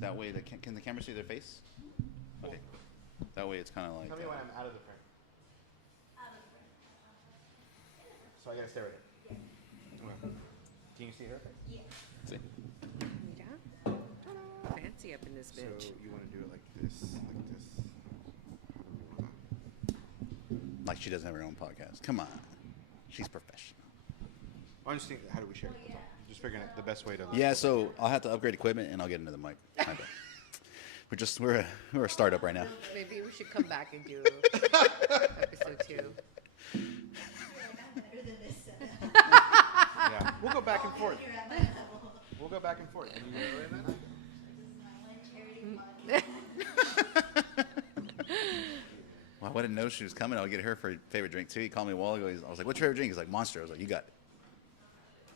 That way, can the camera see their face? Okay. That way, it's kind of like. Tell me when I'm out of the frame. So I gotta stay right here. Okay. Can you see her face? Yeah. See. Yeah. Fancy up in this bitch. So you want to do it like this, Like she doesn't have her own podcast. Come on. She's professional. I just think, how do we share? That's all. Just figuring out the best way to. Yeah, so I'll have to upgrade equipment and I'll get into the mic. We're a startup right now. Maybe we should come back and do episode 2. I'm better than this setup. Yeah, we'll go back and forth. You're at my level. We'll go back and forth. And you go in that? This is my one charity podcast. Well, I didn't know she was coming. I'll get her for favorite drink too. He called me a while ago. I was like, "What's your favorite drink?" He's like, "Monster." I was like, "You got it."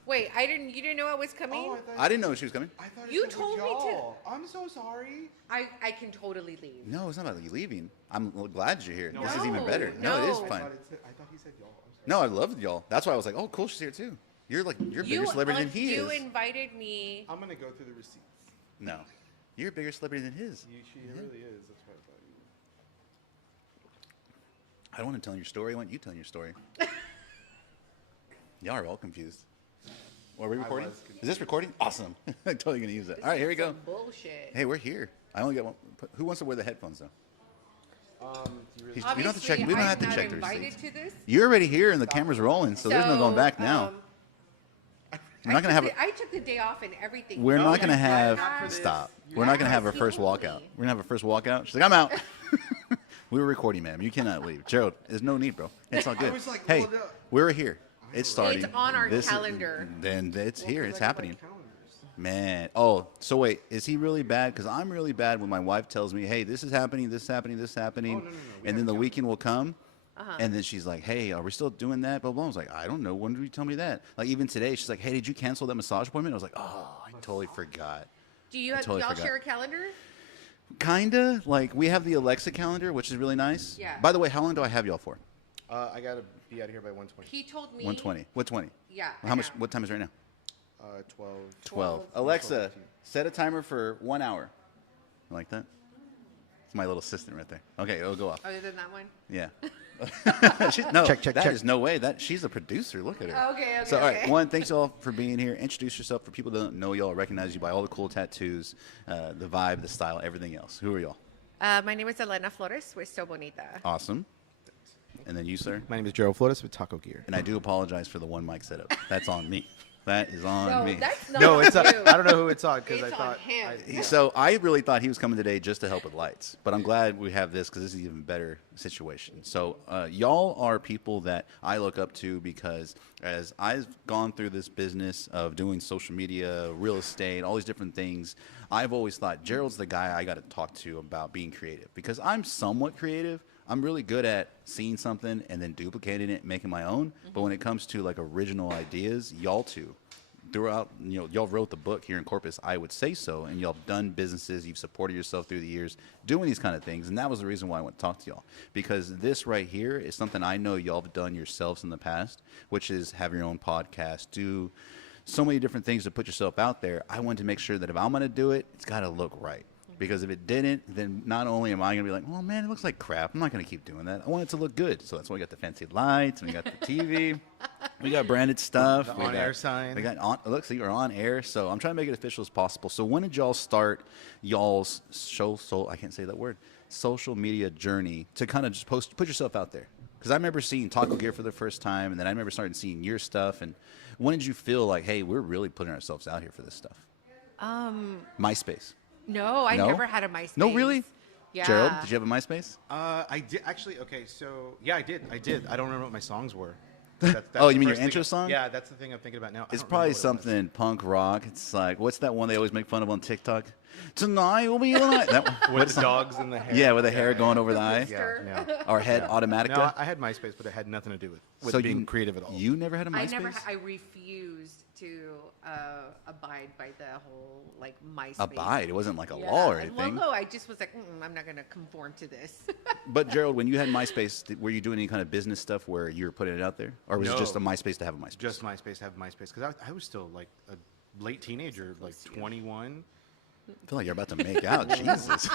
Wait, you didn't know I was coming? Oh, I didn't know she was coming. I thought it You said told me y'all. I'm so sorry. I can totally leave. No, it's not about you leaving. I'm glad you're here. No, This is even better. no. No, it is I I fine. thought he said y'all. I'm sorry. No, I love y'all. That's why I was like, "Oh, cool, she's here too." You're a bigger celebrity than he You is. invited me. I'm gonna go through the receipts. No, you're a bigger celebrity than his. She really is. That's why I thought you. I don't want to tell your story. I want you telling your story. Y'all are all confused. Are we recording? was confused. Is this recording? Awesome. I'm totally going to use it. All right, here we go. Some bullshit. Hey, we're here. I only got one. Who wants to wear the headphones, though? You really He's- we don't have to check. Obviously, We don't have I'm to not check the invited receipts. to this. You're already here, and the camera's rolling, so there's no going back now. We're not going to have. I took the day off and everything. We're No, not going to you have. signed up for this. Stop. You We're not going to have Yes, our first he told walkout. me. We're going to have a first walkout. She's like, I'm out. We were recording, ma'am. You cannot leave. Gerald, there's no need, bro. It's all good. was like, hey, hold up. we're here. It's starting. It's on our This is- calendar. Then it's here. It's happening. Calendars. Man. Oh, so wait. Is he really bad? Because I'm really bad when my wife tells me, hey, this is happening, this is happening, this is happening. Oh, no. We And then have the calendars. weekend will come. And then she's like, hey, are we still doing that? Blah, blah. I was like, I don't know. When did you tell me that? Like, even today, she's like, hey, did you cancel that massage appointment? I was like, oh, I totally forgot. Do you totally y'all forgot. share a calendar? Kinda. Like, we have the Alexa calendar, which is really nice. Yeah. By the way, how long do I have y'all for? I gotta be out of here by 1:20. He told me 1:20. What 20? Yeah. How I much? know. What time is it right now? 12. 12. Alexa, set a timer for 1 hour. You like that? It's my little assistant right there. Okay, it'll go off. Other than that one? Yeah. No, Check. that is no way. She's a producer. Look at her. Okay. So, all right, one, thanks all for being here. Introduce yourself for people that don't know y'all, recognize you by all the cool tattoos, the vibe, the style, everything else. Who are y'all? My name is Elena Flores. We're so bonita. Awesome. And then you, sir? My name is Gerald Flores with Taco Gear. And I do apologize for the one mic setup. That's on me. That is on No, me. that's not No, on it's you. I don't know who it's on because It's I thought. on him. Yeah. So I really thought he was coming today just to help with lights, but I'm glad we have this because this is an even better situation. So y'all are people that I look up to because as I've gone through this business of doing social media, real estate, all these different things, I've always thought Gerald's the guy I got to talk to about being creative because I'm somewhat creative. I'm really good at seeing something and then duplicating it, making my own. But when it comes to like original ideas, y'all two. Throughout, y'all wrote the book here in Corpus, I would say so, and y'all have done businesses, you've supported yourself through the years doing these kind of things, and that was the reason why I want to talk to y'all, because this right here is something I know y'all have done yourselves in the past, which is have your own podcast, do so many different things to put yourself out there. I wanted to make sure that if I'm going to do it, it's got to look right. Because if it didn't, then not only am I going to be like, oh, man, it looks like crap. I'm not going to keep doing that. I want it to look good. So that's why we got the fancy lights, and we got the TV. We got branded stuff. The We on-air got- sign. We got on. Look, see, we're on air. So I'm trying to make it official as possible. So when did y'all start y'all's I can't say that word, social media journey to kind of just put yourself out there? Because I remember seeing Taco Gear for the first time, and then I remember starting seeing your stuff. And when did you feel like, hey, we're really putting ourselves out here for this stuff? MySpace. No, I No? never had a MySpace. No, really? Yeah. Gerald, did you have a MySpace? I did actually. Okay, so yeah, I did. I don't remember what my songs were. Oh, you the mean your first thing intro song? Yeah, that's the thing I'm thinking about now. I It's don't probably remember what it was. something punk rock. It's like, what's that one they always make fun of on TikTok? Tonight will be the night. That one. With the dogs and the hair. Yeah, with the hair going over the eye. Yeah, no. Our head No, Automatica. I had MySpace, but it had nothing to do with So being creative at all. You never had a I MySpace? I refused to abide by the whole like MySpace. Abide. It wasn't like a Yeah. law or anything. Well, no, I just was like, I'm not going to conform to this. But Gerald, when you had MySpace, were you doing any kind of business stuff where you were putting it out there, or was it No. just a MySpace to have a MySpace? Just MySpace, have MySpace, because I was still like a late teenager, like 21. I feel like you're about to make out. Jesus.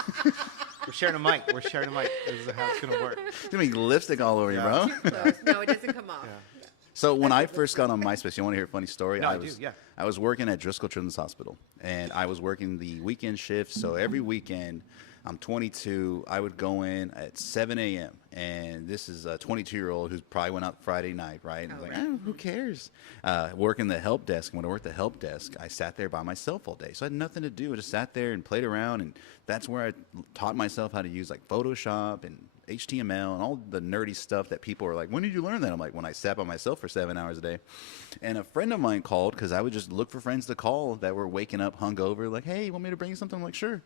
We're sharing a mic. We're sharing a mic. This is how it's gonna work. There's gonna be lipstick all over you, bro. Close. No, it doesn't come off. Yeah. So when I first got on MySpace, you want to hear a funny story? No, I do, yeah. I was working at Driscoll Children's Hospital, and I was working the weekend shift. So every weekend, I'm 22. I would go in at 7 a.m. And this is a 22-year-old who's probably went out Friday night, right? And I was like, who cares? Working the help desk. And when I worked the help desk, I sat there by myself all day. So I had nothing to do. I just sat there and played around. And that's where I taught myself how to use like Photoshop and HTML and all the nerdy stuff that people are like, when did you learn that? I'm like, when I sat by myself for 7 hours a day. And a friend of mine called because I would just look for friends to call that were waking up hungover, like, hey, you want me to bring you something? I'm like, sure.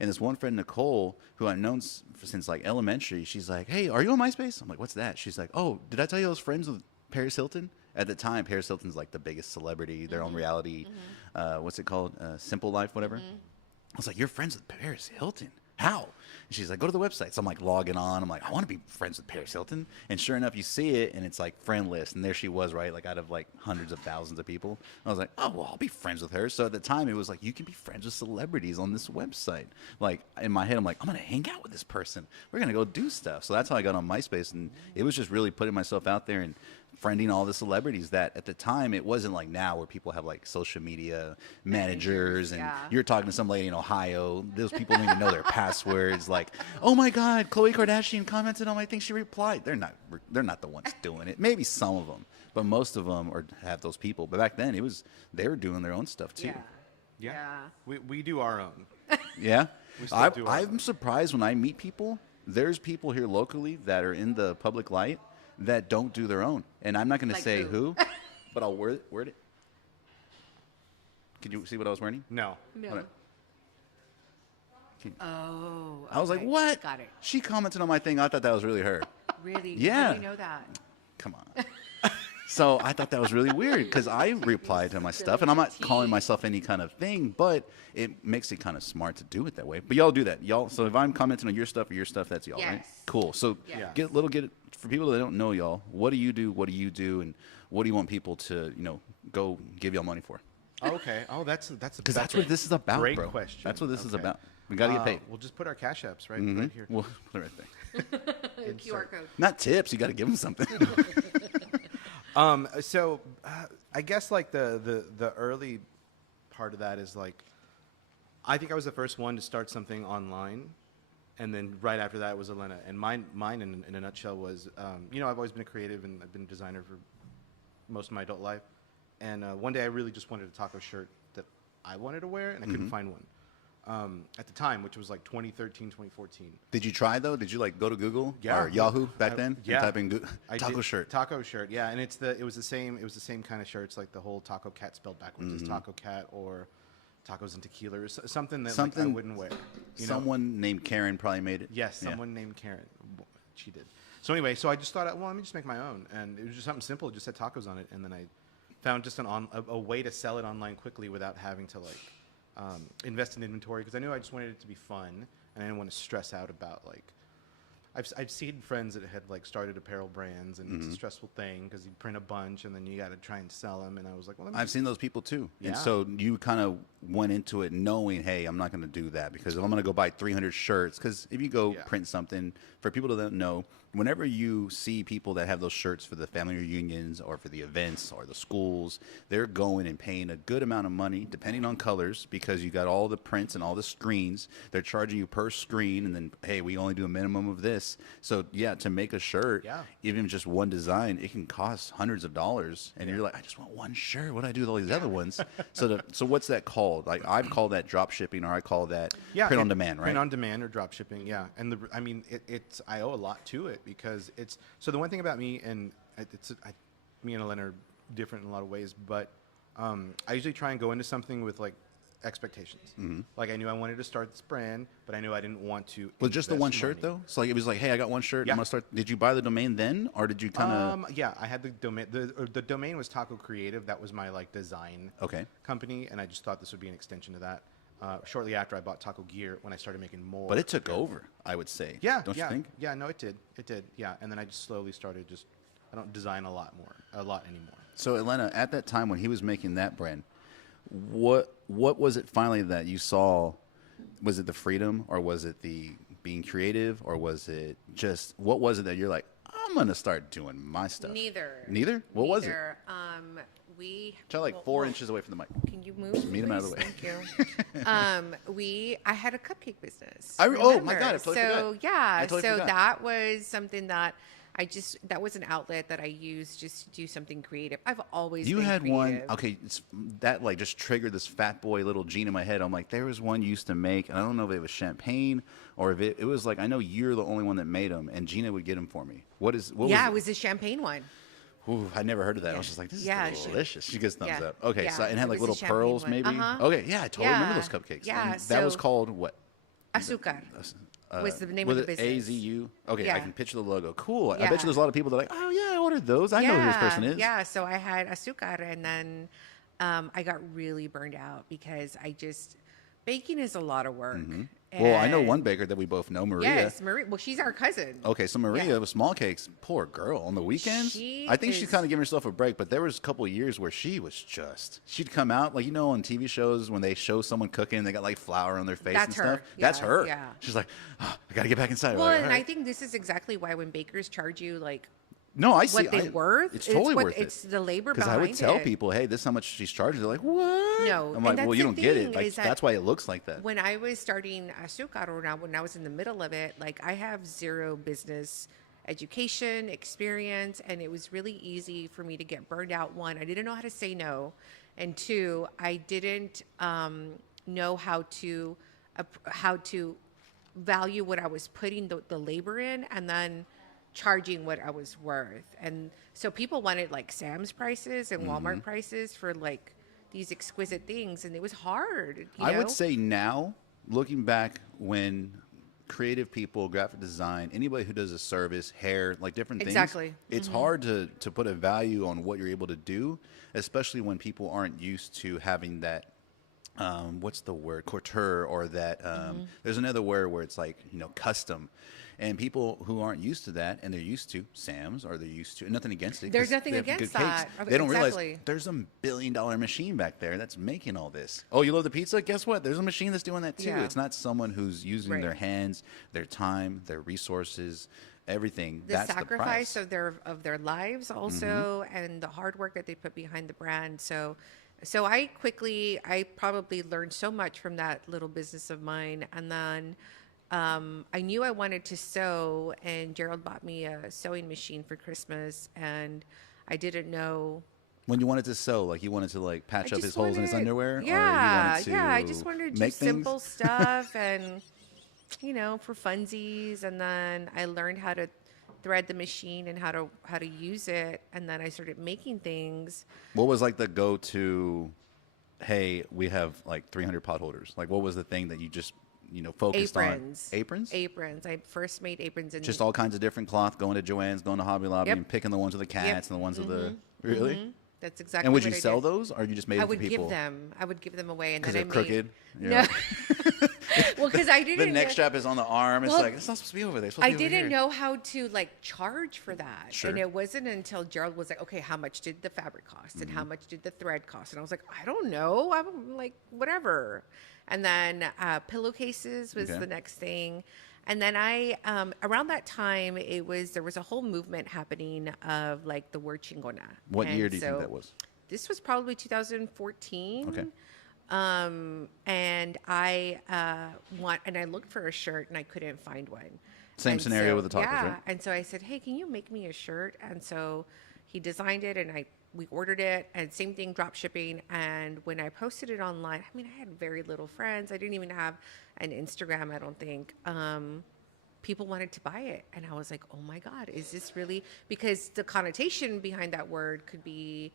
And this one friend, Nicole, who I've known since like elementary, she's like, hey, are you on MySpace? I'm like, what's that? She's like, oh, did I tell you I was friends with Paris Hilton? At the time, Paris Hilton's like the biggest celebrity, their own reality, what's it called? Simple Life, whatever. I was like, you're friends with Paris Hilton? How? And she's like, go to the website. So I'm like logging on. I'm like, I want to be friends with Paris Hilton. And sure enough, you see it, and it's like friend list. And there she was, right? Like out of like hundreds of thousands of people. I was like, oh, well, I'll be friends with her. So at the time, it was like, you can be friends with celebrities on this website. Like in my head, I'm like, I'm going to hang out with this person. We're going to go do stuff. So that's how I got on MySpace. And it was just really putting myself out there and friending all the celebrities that at the time it wasn't like now where people have like social media managers and you're talking to some lady in Ohio. Those people don't even know their passwords. Like, oh my God, Khloe Kardashian commented on my thing. She replied. They're not the ones doing it. Maybe some of them, but most of them have those people. But back then they were doing their own stuff too. Yeah. We do our own. Yeah. We still do our I'm own. surprised when I meet people. There's people here locally that are in the public light that don't do their own. And I'm not going to Like say who? who, but I'll word it. Could you see what I was wearing? No. No. What Oh. I was like, okay. what? Got it. She commented on my thing. I thought that was really her. Really? Yeah. How do you know that? Come on. So I thought that was really weird because I replied to my stuff, and I'm not calling myself any kind of thing, but it makes it kind of smart to do it that way. But y'all do that, y'all. So if I'm commenting on your stuff or your stuff, that's y'all, right? Yes. Cool. So Yeah. get for people that don't know y'all. What do you do? What do you do? And what do you want people to go give y'all money for? Okay. Oh, that's Because that's what this is about, great bro. question. That's what this is Okay. about. We gotta get paid. We'll just put our cash apps right here. We'll put it right there. QR code. Not tips. You got to give them something. So I guess like the early part of that is like, I think I was the first one to start something online, and then right after that was Elena. And mine in a nutshell was, I've always been a creative and I've been a designer for most of my adult life. And one day I really just wanted a taco shirt that I wanted to wear, and I couldn't find one. At the time, which was like 2013, 2014. Did you try though? Did you like go to Google Yeah. or Yahoo back then? Yeah. And type in I taco did. shirt. Taco shirt, yeah, and it was the same kind of shirt. It's like the whole taco cat spelled backwards is taco cat, or tacos and tequila, or something that like, I wouldn't wear. Someone named Karen probably made it. Yes, Yeah. someone named Karen. She did. So anyway, so I just thought, well, let me just make my own, and it was just something simple. It just had tacos on it, and then I found just a way to sell it online quickly without having to like invest in inventory, because I knew I just wanted it to be fun, and I didn't want to stress out about like. I've seen friends that had like started apparel brands, and it's a stressful thing because you print a bunch and then you got to try and sell them. And I was like, well, I've seen those people too. Yeah. And so you kind of went into it knowing, hey, I'm not going to do that because if I'm going to go buy 300 shirts, because if you go print something, for people that don't know, whenever you see people that have those shirts for the family reunions or for the events or the schools, they're going and paying a good amount of money, depending on colors, because you got all the prints and all the screens. They're charging you per screen, and then, hey, we only do a minimum of this. So, yeah, to make a shirt, even just one design, it can cost hundreds of dollars. And you're like, I just want one shirt. What do I do with all these other ones? So what's that called? Like, I've called that drop shipping, or I call that print on demand, right? Print on demand or drop shipping, yeah. And I owe a lot to it, because it's so the one thing about me, and me and Elena are different in a lot of ways, but I usually try and go into something with like expectations. Like I knew I wanted to start this brand, but I knew I didn't want to. Was just the invest one shirt money. though? So like it was like, hey, I got one shirt. Yeah. I'm gonna start. Did you buy the domain then, or did you kind of? Yeah, I had the domain. The domain was Taco Creative. That was my like design company, and I just thought this would be an extension to that. Shortly after, I bought Taco Gear when I started making more. But it took over, I would say. Yeah, Don't you think? Yeah, no, it did. It did. Yeah, and then I just slowly started I don't design a lot anymore. So Elena, at that time when he was making that brand, what was it finally that you saw was it the freedom, or was it the being creative, or was it just, what was it that you're like, I'm going to start doing my stuff? Neither. What was it? We Try like 4 inches away from the mic. Can you move? meet him out of the way. Thank you. I had a cupcake business. Oh my God, I remember? totally So forgot. yeah, I totally so forgot. that was something that that was an outlet that I used just to do something creative. I've always You been had creative. one, okay, that like just triggered this fat boy little gene in my head. I'm like, there was one you used to make, and I don't know if it was champagne or if it was like, I know you're the only one that made them, and Gina would get them for me. What Yeah, was it was a champagne one. Ooh, I never heard of that. I was just like, this is Yeah, delicious. She gets thumbs yeah, up. Okay, yeah, so it had it like was a little champagne pearls, one. maybe. Uh-huh. Okay, yeah, I totally remember Yeah, those cupcakes. yeah, And that was so- called what? Azúcar. Was the name was of the it business. AZU? Okay, I Yeah. can picture the logo. Cool. I bet Yeah. you there's a lot of people that are like, oh yeah, I ordered those. I know who this person is. Yeah, so I had azúcar, and then I got really burned out because baking is a lot of work. Well, I know And- one baker that we both know, Maria. Yes, Maria. Well, she's our cousin. Okay, so Maria Yeah. with small cakes, poor girl, on the weekends. She I think she's is- kind of giving herself a break, but there was a couple of years where she was she'd come out, like, on TV shows when they show someone cooking, they got like flour on their face That's and her. stuff. That's Yeah, her. yeah. She's like, oh, I got to get back inside. Well, Like, and all I right. think this is exactly why when bakers charge you like No, I see. what they worth, It's totally what, worth it. It's the labor Because behind I would tell it. people, hey, this is how much she's charging. They're like, what? No, I'm and like, that's well, you the don't get it. thing Like, is that that's why it looks like that. When I was starting azúcar, or now when I was in the middle of it, like I have zero business education experience, and it was really easy for me to get burned out. One, I didn't know how to say no, and two, I didn't know how to value what I was putting the labor in, and then charging what I was worth. And so people wanted like Sam's prices and Walmart prices for like these exquisite things, and it was hard. You I know? would say now, looking back, when creative people, graphic design, anybody who does a service, hair, like different things, Exactly. it's hard to put a value on what you're able to do, especially when people aren't used to having that. What's the word? Couture, or that. There's another word where it's like custom. And people who aren't used to that, and they're used to Sam's, or they're used to nothing against it. There's 'cause nothing they have against good cakes. that. They don't realize Exactly. there's a $1 billion machine back there that's making all this. Oh, you love the pizza? Guess what? There's a machine that's doing that too. Yeah. It's not someone who's using Right. their hands, their time, their resources, everything. The That's sacrifice the price. of their lives also, and the hard work that they put behind the brand. So I probably learned so much from that little business of mine. And then I knew I wanted to sew, and Gerald bought me a sewing machine for Christmas, and I didn't know. When you wanted to sew, like you wanted to like patch I up his just holes in his wanted- underwear, or you Yeah, wanted to yeah. I just wanted to do make simple things? stuff, and for funsies. And then I learned how to thread the machine and how to use it, and then I started making things. What was like the go-to? Hey, we have like 300 pot holders. Like, what was the thing that you just focused Aprons. on? Aprons. Aprons. I first made aprons in Just all kinds of different cloth. Going to Joann's, going to Hobby Lobby, Yep. and picking the ones with the cats and the ones with the really. That's exactly. And would you what I sell did. those, or you just made I them would for people? give them. I would give them away, and Because then they're I made. crooked. You're No. like- Well, because I didn't. the neck know- strap is on the arm. It's Well, like it's not supposed to be over there. It's supposed I to be over didn't here. know how to like charge for that. Sure. And it wasn't until Gerald was like, okay, how much did the fabric cost? And how Mm-hmm. much did the thread cost? And I was like, I don't know. I'm like, whatever. And then pillowcases was Okay. the next thing. And then I, around that time, there was a whole movement happening of like the word chingona. What And year do you think so that was? This was probably 2014. Okay. And I I looked for a shirt and I couldn't find one. Same And scenario so- with the tacos, yeah. right? And so I said, hey, can you make me a shirt? And so he designed it, and we ordered it, and same thing, drop shipping. And when I posted it online, I mean, I had very little friends. I didn't even have an Instagram, I don't think. People wanted to buy it, and I was like, oh my God, is this really? Because the connotation behind that word could be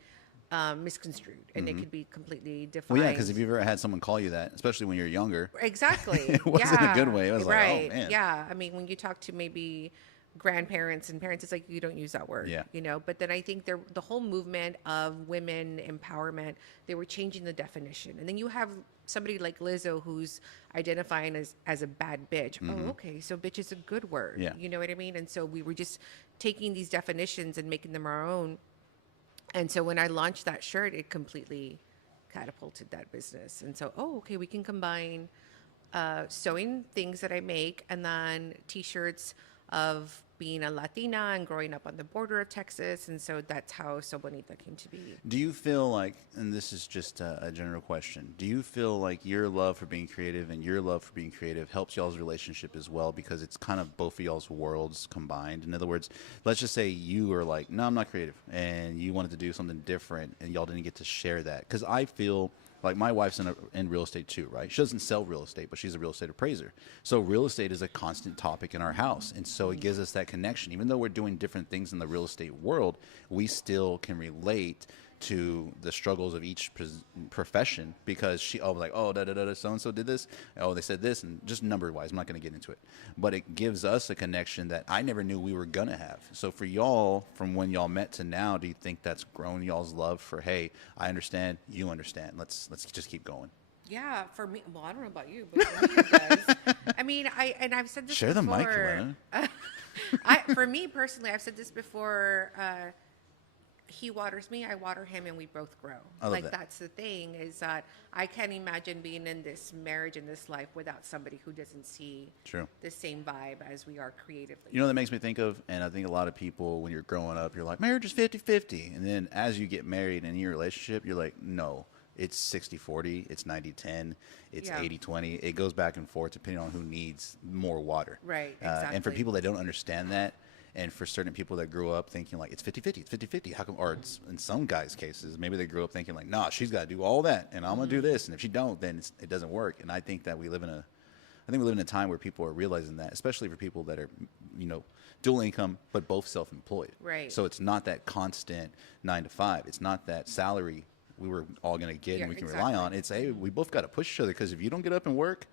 misconstrued, and it could be completely defined. Mm-hmm. Well, yeah, because if you've ever had someone call you that, especially when you're younger, Exactly. It wasn't a yeah. good way. It was like, oh, right. man. Yeah. I mean, when you talk to maybe grandparents and parents, it's like you don't use that word. Yeah. But then I think the whole movement of women empowerment, they were changing the definition. And then you have somebody like Lizzo who's identifying as a bad bitch. Oh, okay. So bitch is a good word. Yeah. You know what I mean? And so we were just taking these definitions and making them our own. And so when I launched that shirt, it completely catapulted that business. And so, okay, we can combine sewing things that I make, and then T-shirts of being a Latina and growing up on the border of Texas, and so that's how So Bonita came to be. Do you feel like, and this is just a general question, do you feel like your love for being creative and your love for being creative helps y'all's relationship as well, because it's kind of both of y'all's worlds combined? In other words, let's just say you are like, no, I'm not creative, and you wanted to do something different, and y'all didn't get to share that. Because I feel like my wife's in real estate too, right? She doesn't sell real estate, but she's a real estate appraiser. So real estate is a constant topic in our house. And so it gives us that connection. Even though we're doing different things in the real estate world, we still can relate to the struggles of each profession, because she like, oh, so-and-so did this. Oh, they said this, and just number-wise, I'm not going to get into it. But it gives us a connection that I never knew we were going to have. So for y'all, from when y'all met to now, do you think that's grown y'all's love for, hey, I understand, you understand. Let's just keep going. Yeah, for me, well, I don't know about you, but for me it does. I mean, I've said this Share before. the mic, Elena. For me personally, I've said this before. He waters me, I water him, and we both grow. I love Like that. that's the thing, is that I can't imagine being in this marriage, in this life, without somebody who doesn't see True. the same vibe as we are creatively. You know what that makes me think of? And I think a lot of people, when you're growing up, you're like, marriage is 50-50. And then as you get married and in your relationship, you're like, no, it's 60-40, it's 90-10, it's Yeah. 80-20. It goes back and forth depending on who needs more water. Right, And for exactly. people that don't understand that, and for certain people that grew up thinking like it's 50-50, it's 50-50, how come? Or it's, in some guys' cases, maybe they grew up thinking like, nah, she's got to do all that, and I'm gonna do this, and if she don't, then it doesn't work. And I think that we live in a time where people are realizing that, especially for people that are, dual income but both self-employed. Right. So it's not that constant 9 to 5. It's not that salary we were all gonna get Yeah, and we can rely on. exactly. It's, hey, we both got to push each other, because if you don't get up and work,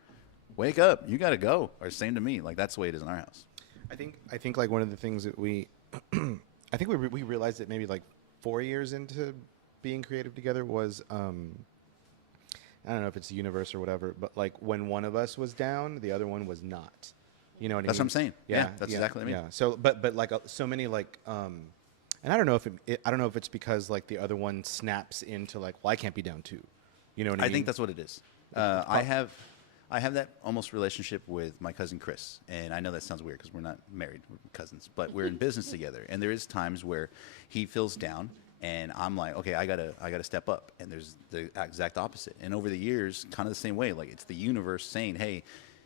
wake up, you got to go. Or same to me. Like that's the way it is in our house. I think like one of the things that we, I think we realized that maybe like 4 years into being creative together was, I don't know if it's the universe or whatever, but like when one of us was down, the other one was not. You know what I mean? That's what I'm saying. Yeah, that's exactly what I mean. Yeah. So, but like so many like, and I don't know if I don't know if it's because like the other one snaps into like, well, I can't be down too. You know what I mean? I think that's what it is. I have that almost relationship with my cousin Chris, and I know that sounds weird because we're not married, we're cousins, but we're in business together. And there is times where he feels down, and I'm like, okay, I gotta step up. And there's the exact opposite. And over the years, kind of the same way, like it's the universe saying, hey,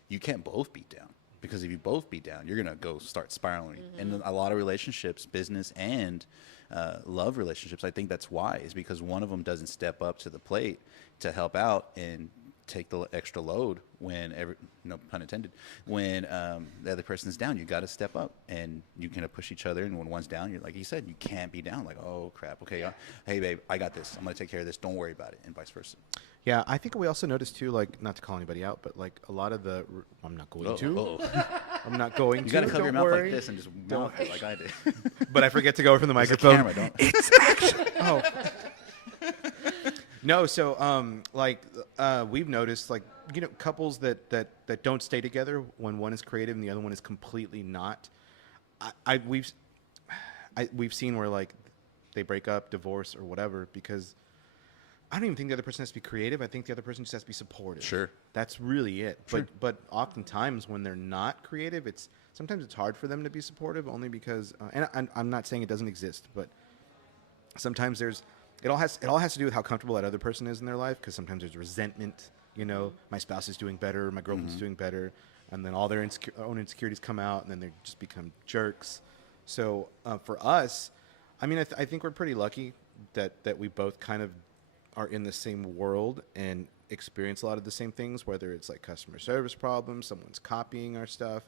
you can't both be down, because if you both be down, you're gonna go start spiraling. And a lot of relationships, business and love relationships, I think that's why, is because one of them doesn't step up to the plate to help out and take the extra load when no pun intended, when the other person's down. You got to step up, and you can push each other. And when one's down, you're like you said, you can't be down. Like, oh crap, okay, hey babe, I got this. I'm gonna take care of this. Don't worry about it, and vice versa. Yeah, I think we also noticed too, like not to call anybody out, but like a lot of the, I'm not going to. Uh-oh. I'm not going You to. got to cover your don't mouth worry. like this and just mouth it like I did. But I forget to go from the There's a microphone. camera, don't. It's actually. Oh. No, so we've noticed like couples that don't stay together when one is creative and the other one is completely not. We've seen where like they break up, divorce, or whatever because I don't even think the other person has to be creative. I think the other person just has to be supportive. Sure. That's really it. Sure. But oftentimes when they're not creative, sometimes it's hard for them to be supportive only because and I'm not saying it doesn't exist, but sometimes it all has to do with how comfortable that other person is in their life, because sometimes there's resentment. My spouse is doing better, my girlfriend's doing better, and then all their own insecurities come out, and then they just become jerks. So for us, I mean, I think we're pretty lucky that we both kind of are in the same world and experience a lot of the same things, whether it's like customer service problems, someone's copying our stuff,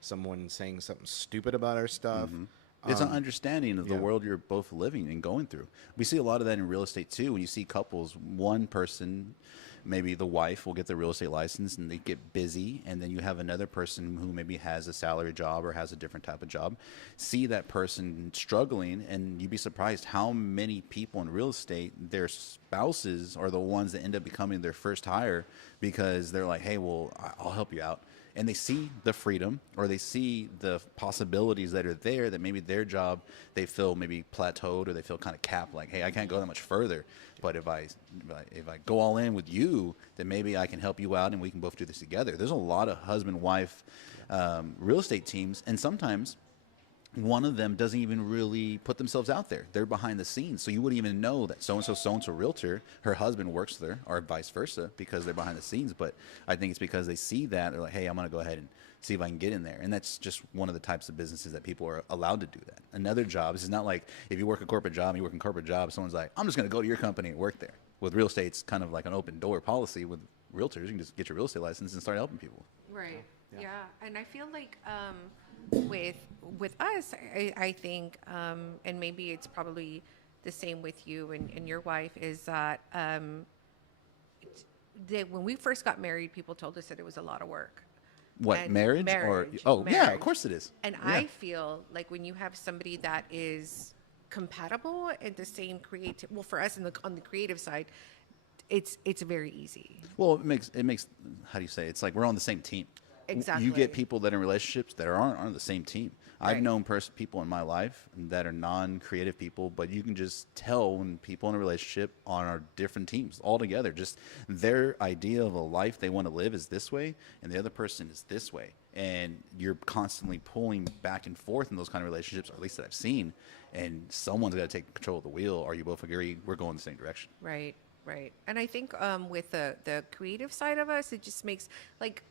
someone saying something stupid about our stuff. It's an understanding of the yeah. world you're both living and going through. We see a lot of that in real estate too. When you see couples, one person, maybe the wife will get the real estate license and they get busy, and then you have another person who maybe has a salary job or has a different type of job, see that person struggling, and you'd be surprised how many people in real estate, their spouse spouses are the ones that end up becoming their first hire because they're like, hey, well, I'll help you out. And they see the freedom or they see the possibilities that are there that maybe their job, they feel maybe plateaued or they feel kind of capped, like, hey, I can't go that much further. But if I go all in with you, then maybe I can help you out and we can both do this together. There's a lot of husband-wife real estate teams, and sometimes one of them doesn't even really put themselves out there. They're behind the scenes. So you wouldn't even know that so-and-so realtor, her husband works there, or vice versa, because they're behind the scenes. But I think it's because they see that. They're like, hey, I'm going to go ahead and see if I can get in there. And that's just one of the types of businesses that people are allowed to do that. Another job, this is not like if you work a corporate job, someone's like, I'm just going to go to your company and work there. With real estate, it's kind of like an open door policy. With realtors, you can just get your real estate license and start helping people. Right. Yeah. And I feel like with us, I think, and maybe it's probably the same with you and your wife, is that when we first got married, people told us that it was a lot of work. What, And marriage? Yeah, marriage. of course it is. And Yeah. I feel like when you have somebody that is compatible and the same creative, well, for us on the creative side, it's very easy. Well, it makes how do you say? It's like we're on the same team. Exactly. You get people that are in relationships that aren't on the same team. I've Right. known people in my life that are non-creative people, but you can just tell when people in a relationship are different teams altogether. Just their idea of a life they want to live is this way, and the other person is this way. And you're constantly pulling back and forth in those kind of relationships, or at least that I've seen. And someone's got to take control of the wheel, or you both agree we're going the same direction. Right. Right. And I think with the creative side of us, it just makes like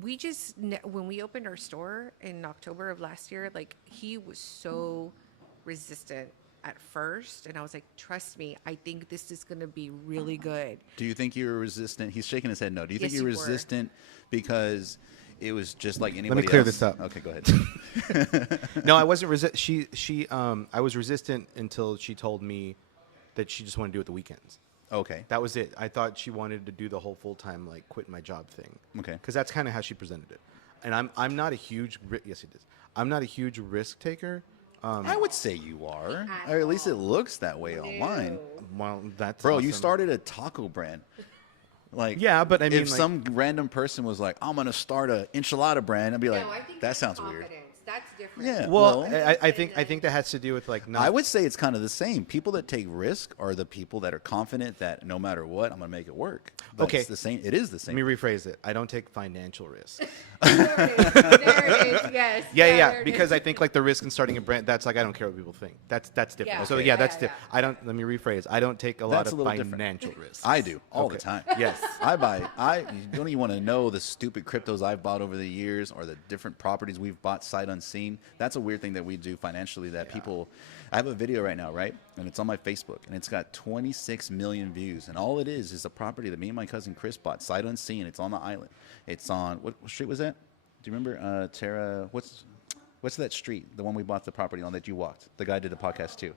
we just when we opened our store in October of last year, like he was so resistant at first, and I was like, trust me, I think this is going to be really good. Do you think you were resistant? He's shaking his head no. Do you think Yes, you were you were. resistant because it was just like anybody Let me clear else? this up. Okay, go ahead. No, I wasn't I was resistant until she told me that she just wanted to do it the weekends. Okay. That was it. I thought she wanted to do the whole full-time, like, quit my job thing. Okay. Because that's kind of how she presented it. And I'm not a huge yes, it is. I'm not a huge risk taker. I would say you are, or at least it looks that way online. Well, that's Bro, awesome. you started a taco brand. Like, Yeah, but I mean, if like- some random person was like, "I'm gonna start a enchilada brand," I'd be like, No, I think "That that's sounds weird." confidence. That's different. Yeah. Well, Well, I think that has to do with like not. I would say it's kind of the same. People that take risk are the people that are confident that no matter what, I'm gonna make it work. But Okay. it's the same. It is the Let same. me rephrase it. I don't take financial risk. There it is. There it is. Yes. Yeah. there it Because is. I think like the risk in starting a brand, that's like I don't care what people think. That's different. Yeah. So Okay. yeah, Yeah, that's yeah, different. yeah. I don't. Let me rephrase. I don't take a lot That's of a little different. financial risks. I do all the Okay. time. Yes. I you don't even want to know the stupid cryptos I've bought over the years or the different properties we've bought sight unseen. That's a weird thing that we do financially that people, I have a video right now, right? And it's on my Facebook and it's got 26 million views. And all it is a property that me and my cousin Chris bought sight unseen. It's on the island. It's on, what street was that? Do you remember? Tara, what's that street? The one we bought the property on that you walked. The guy did the podcast too.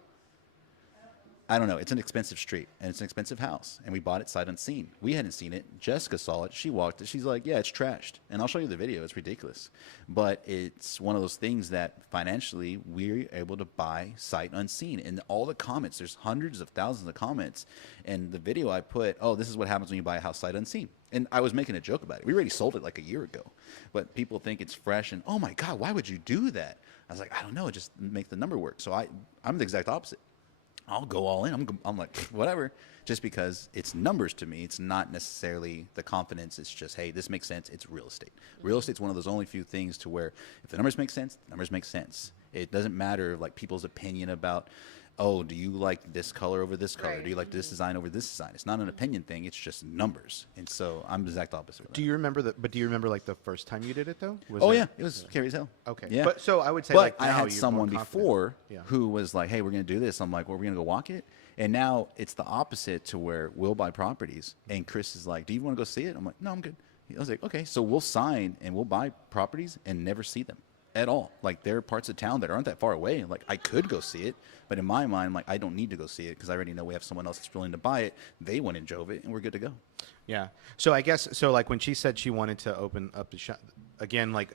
I don't know. It's an expensive street and it's an expensive house, and we bought it sight unseen. We hadn't seen it. Jessica saw it. She walked it. She's like, "Yeah, it's trashed." And I'll show you the video. It's ridiculous, but it's one of those things that financially we're able to buy sight unseen. And all the comments, there's hundreds of thousands of comments, and the video I put, "Oh, this is what happens when you buy a house sight unseen." And I was making a joke about it. We already sold it like a year ago, but people think it's fresh and, "Oh my God, why would you do that?" I was like, "I don't know. Just make the number work." So I'm the exact opposite. I'll go all in. I'm like, whatever, just because it's numbers to me. It's not necessarily the confidence. It's just, hey, this makes sense. It's real estate. Real estate's one of those only few things to where if the numbers make sense, the numbers make sense. It doesn't matter like people's opinion about, oh, do you like this color over this color? Right. Do you like this design over this design? It's not an opinion thing. It's just numbers. And so I'm the exact opposite. With Do that. you remember But do you remember like the first time you did it though? Was Oh there- yeah, it was scary as hell. Okay. Yeah. But so I would say But like I now had you're more someone confident. before Yeah. who was like, "Hey, we're gonna do this." I'm like, "Well, we're gonna go walk it." And now it's the opposite to where we'll buy properties, and Chris is like, "Do you want to go see it?" I'm like, "No, I'm good." I was like, "Okay." So we'll sign and we'll buy properties and never see them at all. Like there are parts of town that aren't that far away. Like I could go see it, but in my mind, I'm like, I don't need to go see it because I already know we have someone else that's willing to buy it. They went and drove it, and we're good to go. Yeah. So I guess like when she said she wanted to open up the shop again, like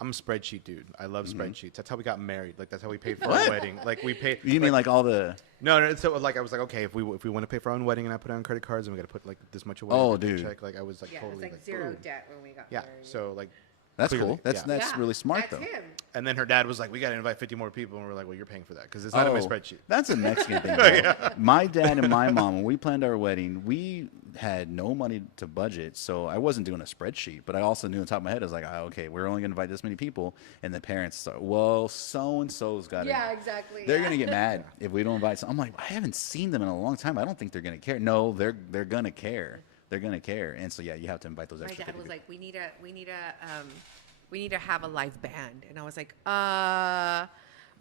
I'm a spreadsheet dude. I love spreadsheets. That's how we got married. Like that's how we paid for our wedding. Like we paid. You mean like all the? No. So like I was like, okay, if we want to pay for our own wedding and I put it on credit cards and we got to put like this much away. Oh, to dude. check. Like I was like Yeah, totally it was like like zero ooh. debt when we got Yeah. married. So like. That's clearly, cool. That's yeah. really smart that's though. him. And then her dad was like, we got to invite 50 more people. And we're like, well, you're paying for that because it's not in my spreadsheet. That's a Mexican thing. Bro. My dad and my mom, when we planned our wedding, we had no money to budget, so I wasn't doing a spreadsheet. But I also knew on top of my head, I was like, okay, we're only going to invite this many people. And the parents start, well, so-and-so's got to. Yeah, exactly. They're going to get mad if we don't invite some. I'm like, I haven't seen them in a long time. I don't think they're going to care. No, they're going to care. They're going to care. And so, yeah, you have to invite those My extra dad 50 was people. like, we need to have a live band, and I was like,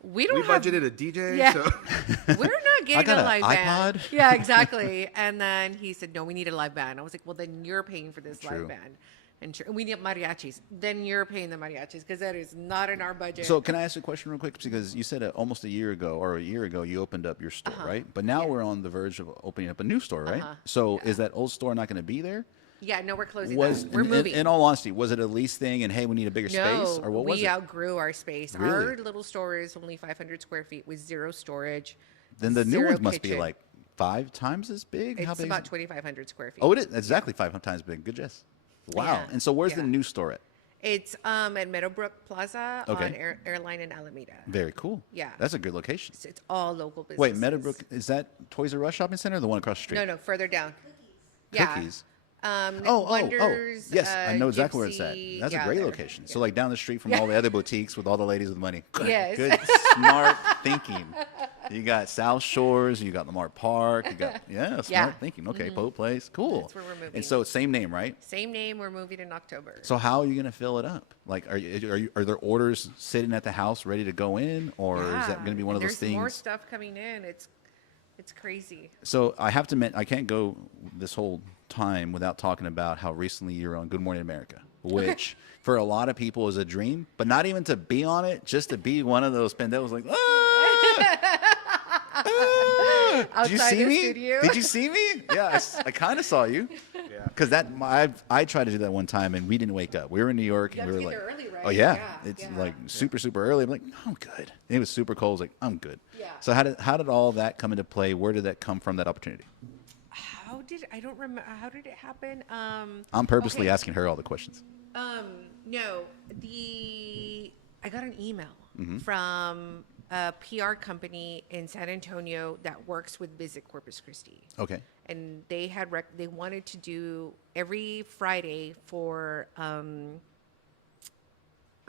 we don't We have. budgeted a DJ. Yeah. So. We're not getting got a an live band. iPod. Yeah, exactly. And then he said, no, we need a live band. I was like, well, then you're paying for this True. live band. And we need mariachis. Then you're paying the mariachis because that is not in our budget. So can I ask you a question real quick? Because you said almost a year ago you opened up your store, right? But now we're on the verge of opening up a new store, right? So is that old store not going to be there? yeah, no, we're closing Was that. We're in, moving. In all honesty, was it a lease thing and hey, we need a bigger space, or what was we it? outgrew our space. Really? Our little store is only 500 square feet with zero storage. Then the new zero ones must be kitchen. like 5 times as big. How It's big? about 2,500 square feet. Oh, it is exactly 5 times big. Good guess. Wow. Yeah, And so where's the yeah. new store at? It's at Meadowbrook Plaza Okay. on Airline and Alameda. Very cool. Yeah. That's a good location. It's all local businesses. Wait, Meadowbrook, is that Toys R Us shopping center or the one across the street? No, further down. Yeah. Cookies. Wonders, Yes, I know exactly where it's at. Gypsy, That's yeah, a great there. location. So Yeah. like down the street from all the other boutiques with all the ladies with money. Good, Yes. good smart thinking. You got South Shores, you got Lamar Park, you got smart Yeah. thinking. Okay, Pope Place, cool. That's where we're moving. And so it's same name, right? Same name. We're moving in October. So how are you gonna fill it up? Like, are there orders sitting at the house ready to go in, or is that gonna be one of and those there's more things? stuff coming in. It's crazy. So I have to admit, I can't go this whole time without talking about how recently you were on Good Morning America, which for a lot of people is a dream, but not even to be on it, just to be one of those pendejos like, did you Outside see the me? studio. Did you see me? Yeah, I kind of saw you. Yeah. Because I tried to do that one time and we didn't wake up. We were in New York You and have we were to like, get there early, right? oh yeah, Yeah, it's yeah. like super early. I'm like, I'm good. And it was super cold. I was like, I'm good. Yeah. So how did all that come into play? Where did that come from? That opportunity? I don't remember. How did it happen? I'm purposely okay. asking her all the questions. No, I got an email Mm-hmm. from a PR company in San Antonio that works with Visit Corpus Christi. Okay. And they had they wanted to do every Friday for a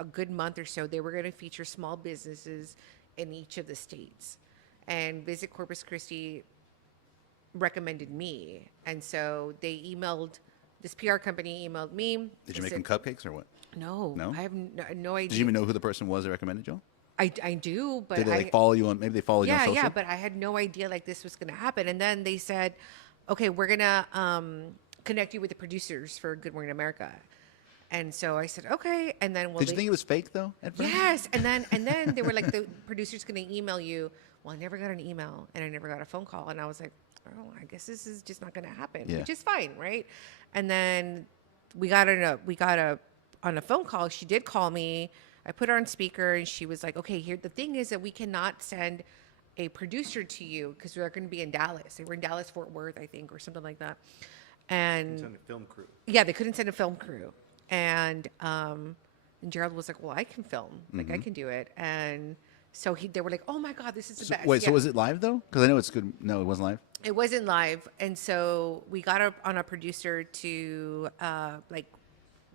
good month or so. They were going to feature small businesses in each of the states, and Visit Corpus Christi recommended me, and so they emailed this PR company emailed me. Did They you make said, them cupcakes or what? No, No? I have no idea. Did you even know who the person was that recommended you? I do, but Did they like follow you on? Maybe they followed you on social. yeah, but I had no idea like this was going to happen. And then they said, okay, we're going to connect you with the producers for Good Morning America. And so I said, okay. And then, well, Did you think it was fake though? At first? yes. And then they were like, the producer's going to email you. Well, I never got an email and I never got a phone call. And I was like, oh, I guess this is just not going to happen, Yeah. which is fine. Right. And then we got on a phone call. She did call me. I put her on speaker and she was like, okay, here, the thing is that we cannot send a producer to you because we're going to be in Dallas. They were in Dallas, Fort Worth, I think, or something like that. And It's on the film crew. yeah, they couldn't send a film crew. And Gerald was like, well, I can film. Like, I can do it. And so they were like, oh my God, this is the best. Wait, so Yeah. was it live though? Because I know it's good. No, it wasn't live. It wasn't live, and so we got on a producer to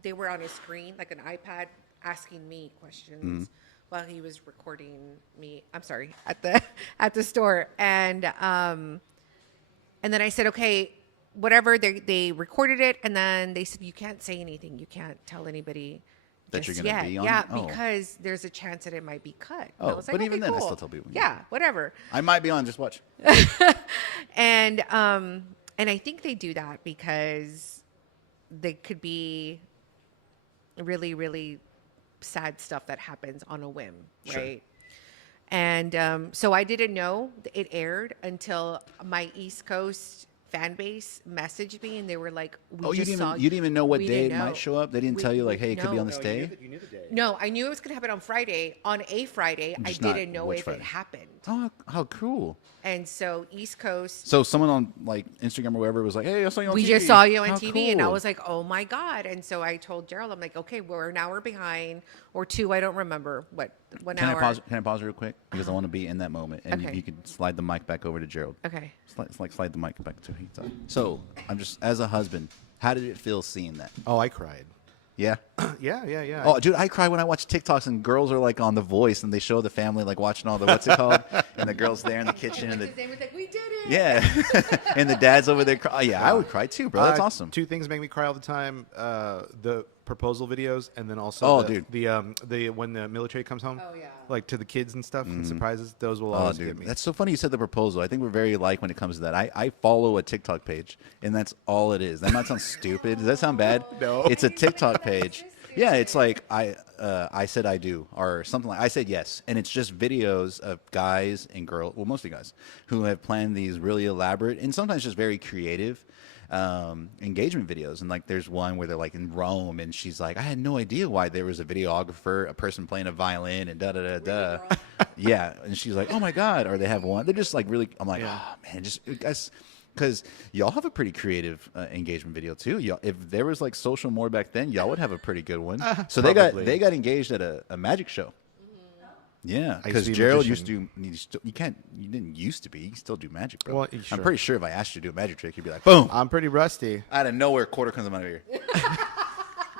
they were on a screen like an iPad asking me questions while he was recording me. I'm sorry, at the store, and then I said, okay, whatever. They recorded it, and then they said you can't say anything, you can't tell anybody That you're just gonna yet. be on Yeah, it? Oh. because there's a chance that it might be cut. And Oh, I was like, but even okay, then, I cool. still tell people, Yeah, whatever. I might be on. Just watch. And I think they do that because they could be really, really sad stuff that happens on a whim, Sure. right? And so I didn't know it aired until my East Coast fan base messaged me, and they were like, "We Oh, just saw you didn't even know what we day it didn't know. might show up. They didn't We- tell you like, we- hey, it could be no. on this day. You knew the day. No, I knew it was going to happen on Friday. On a Friday, I Just not didn't know which if Friday. it happened. Oh, how cool. And so East Coast, So someone on like Instagram or wherever was like, "Hey, I saw you on we TV." just saw you on How TV, and I cool. was like, "Oh my god!" And so I told Gerald, "I'm like, okay, we're behind or two. I don't remember what 1 Can hour." I pause real quick because I want to be in that moment, and Okay. you could slide the mic back over to Gerald. Okay. Slide the mic back to him. So I'm just as a husband, how did it feel seeing that? Oh, I cried. Yeah. Yeah. Oh, dude, I cry when I watch TikToks and girls are like on The Voice and they show the family like watching all the what's it called, and the girls there in the kitchen and the His name was like, "We did it." yeah, and the dad's over there. Yeah, I would cry too, bro. That's awesome. Two things make me cry all the time: the proposal videos, and then also Oh, the, dude. the when the military comes home. Oh, yeah. Like to the kids and stuff and surprises. Those will Oh, always get dude, me. that's so funny you said the proposal. I think we're very alike when it comes to that. I follow a TikTok page, and that's all it is. That might sound stupid. Does that sound bad? No. It's a TikTok page. Yeah, it's like I said I do or something like I said yes, and it's just videos of guys and girls, well, mostly guys, who have planned these really elaborate and sometimes just very creative engagement videos. And like there's one where they're like in Rome, and she's like, I had no idea why there was a videographer, a person playing a violin, and da da da da. Yeah, and she's like, oh my god. Or they have one. They're just like really. I'm like, Yeah. oh man, just guys. Because y'all have a pretty creative engagement video too. Y'all, if there was like social more back then, y'all would have a pretty good one. So Probably. they got engaged at a magic show. Yeah, I used because to be a Gerald magician. used to. You didn't used to be. You can still do magic, bro. Well, I'm sure. pretty sure if I asked you to do a magic trick, you'd be like, boom. I'm pretty rusty. Out of nowhere, a quarter comes out of my ear.